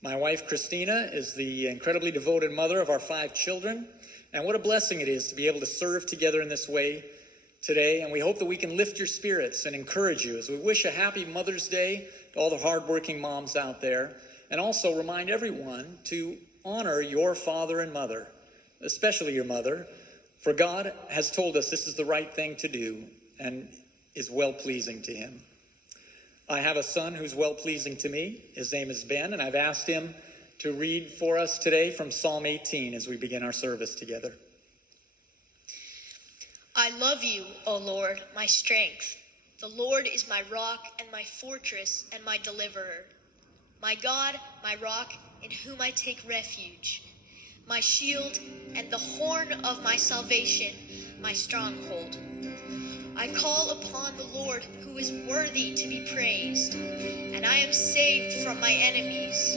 My wife, Christina, is the incredibly devoted mother of our 5 children. And what a blessing it is to be able to serve together in this way today. And we hope that we can lift your spirits and encourage you as we wish a happy Mother's Day to all the hardworking moms out there. And also remind everyone to honor your father and mother, especially your mother. For God has told us this is the right thing to do and is well-pleasing to him. I have a son who's well-pleasing to me. His name is Ben, and I've asked him to read for us today from Psalm 18 as we begin our service together. I love you, O Lord, my strength. The Lord is my rock and my fortress and my deliverer. My God, my rock, in whom I take refuge. My shield and the horn of my salvation, my stronghold. I call upon the Lord who is worthy to be praised, and I am saved from my enemies.